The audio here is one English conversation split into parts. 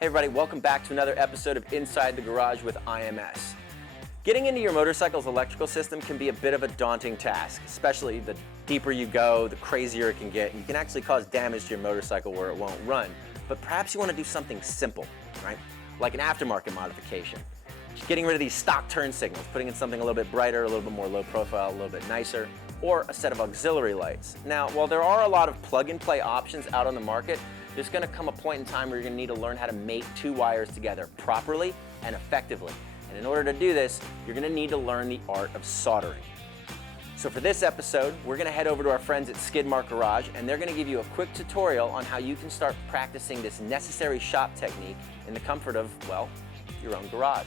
Hey everybody, welcome back to another episode of Inside the Garage with IMS. Getting into your motorcycle's electrical system can be a bit of a daunting task, especially the deeper you go, the crazier it can get, and you can actually cause damage to your motorcycle where it won't run. But perhaps you want to do something simple, right? Like an aftermarket modification. Just getting rid of these stock turn signals, putting in something a little bit brighter, a little bit more low profile, a little bit nicer, or a set of auxiliary lights. Now, while there are a lot of plug-and-play options out on the market, there's going to come a point in time where you're going to need to learn how to mate two wires together properly and effectively. And in order to do this, you're going to need to learn the art of soldering. So for this episode, we're going to head over to our friends at Skidmark Garage, and they're going to give you a quick tutorial on how you can start practicing this necessary shop technique in the comfort of, well, your own garage.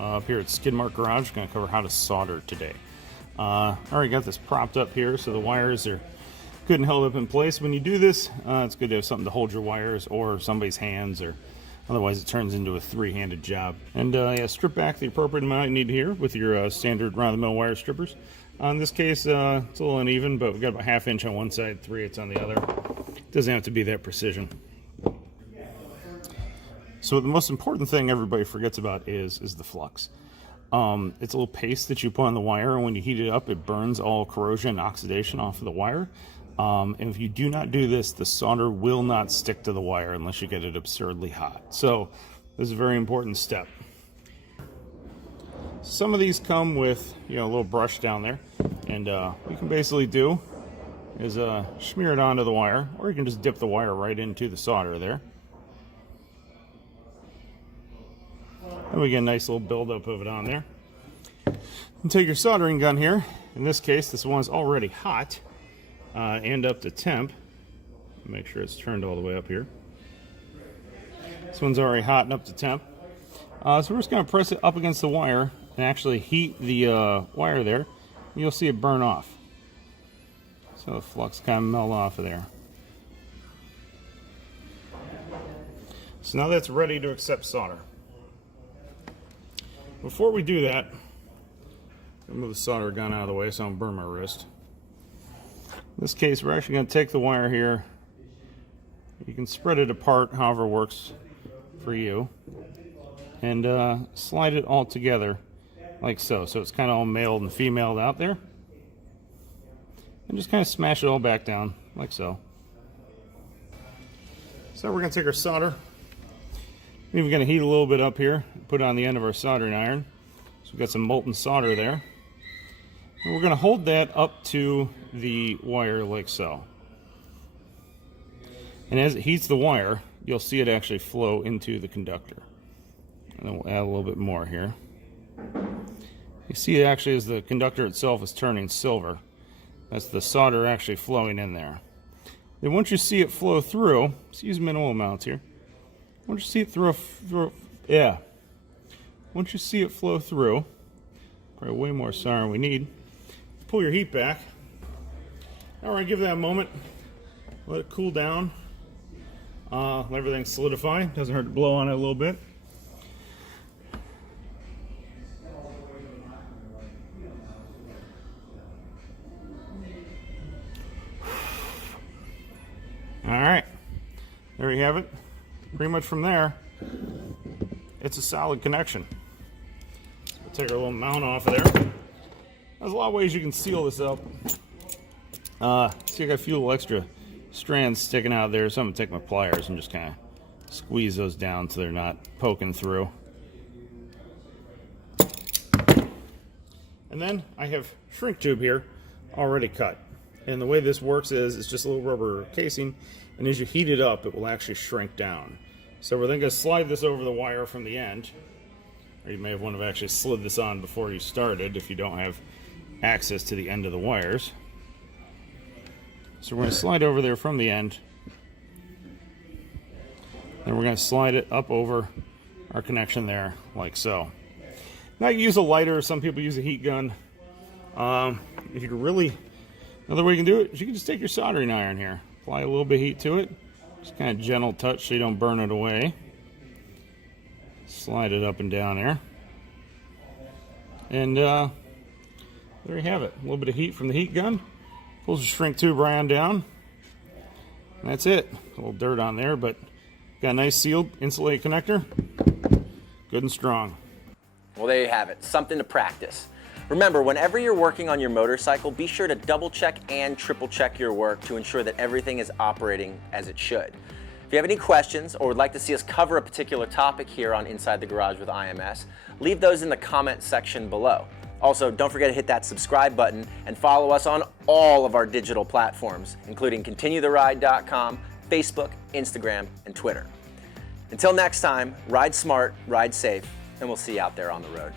Up here at Skidmark Garage, we're going to cover how to solder today. I already got this propped up here so the wires are good and held up in place. When you do this, it's good to have something to hold your wires or somebody's hands, or otherwise it turns into a three-handed job. And yeah, strip back the appropriate amount you need here with your standard run-of-the-mill wire strippers. In this case, it's a little uneven, but we've got about 1/2 inch on one side, 3/8 on the other. It doesn't have to be that precision. So the most important thing everybody forgets about is the flux. It's a little paste that you put on the wire, and when you heat it up, it burns all corrosion and oxidation off of the wire. And if you do not do this, the solder will not stick to the wire unless you get it absurdly hot. So this is a very important step. Some of these come with, a little brush down there, and what you can basically do is smear it onto the wire, or you can just dip the wire right into the solder there. And we get a nice little buildup of it on there. And take your soldering gun here. In this case, this one's already hot. And up to temp. Make sure it's turned all the way up here. This one's already hot and up to temp. So we're just going to press it up against the wire and actually heat the wire there. You'll see it burn off. So the flux kind of melt off of there. So now that's ready to accept solder. Before we do that, I'll move the solder gun out of the way so I don't burn my wrist. In this case, we're actually going to take the wire here. You can spread it apart however works for you, and slide it all together like so. So it's kind of all maled and femaled out there. And just kind of smash it all back down like so. So we're going to take our solder. We're going to heat a little bit up here, put it on the end of our soldering iron. So we've got some molten solder there. And we're going to hold that up to the wire like so. And as it heats the wire, you'll see it actually flow into the conductor. And then we'll add a little bit more here. You see it actually as the conductor itself is turning silver. That's the solder actually flowing in there. Then once you see it flow through, let's use minimal amounts here. Once you see it Once you see it flow through, probably way more solder than we need, pull your heat back. Now we're going to give that a moment, let it cool down, let everything solidify. Doesn't hurt to blow on it a little bit. Alright, there you have it. Pretty much from there, it's a solid connection. We'll take our little mount off of there. There's a lot of ways you can seal this up. See, I got a few little extra strands sticking out there, so I'm going to take my pliers and just kind of squeeze those down so they're not poking through. And then I have shrink tube here already cut. And the way this works is it's just a little rubber casing, and as you heat it up, it will actually shrink down. So we're then going to slide this over the wire from the end. Or you may have want to actually slid this on before you started if you don't have access to the end of the wires. So we're going to slide over there from the end. Then we're going to slide it up over our connection there, like so. Now you use a lighter, some people use a heat gun. If you really, another way you can do it is you can just take your soldering iron here, apply a little bit of heat to it, just kind of gentle touch so you don't burn it away. Slide it up and down there. And there you have it. A little bit of heat from the heat gun. Pulls the shrink tube right on down. And that's it. A little dirt on there, but Got a nice sealed insulated connector. Good and strong. Well, there you have it, something to practice. Remember, whenever you're working on your motorcycle, be sure to double check and triple check your work to ensure that everything is operating as it should. If you have any questions or would like to see us cover a particular topic here on Inside the Garage with IMS, leave those in the comment section below. Also, don't forget to hit that subscribe button and follow us on all of our digital platforms, including continuetheride.com, Facebook, Instagram, and Twitter. Until next time, ride smart, ride safe, and we'll see you out there on the road.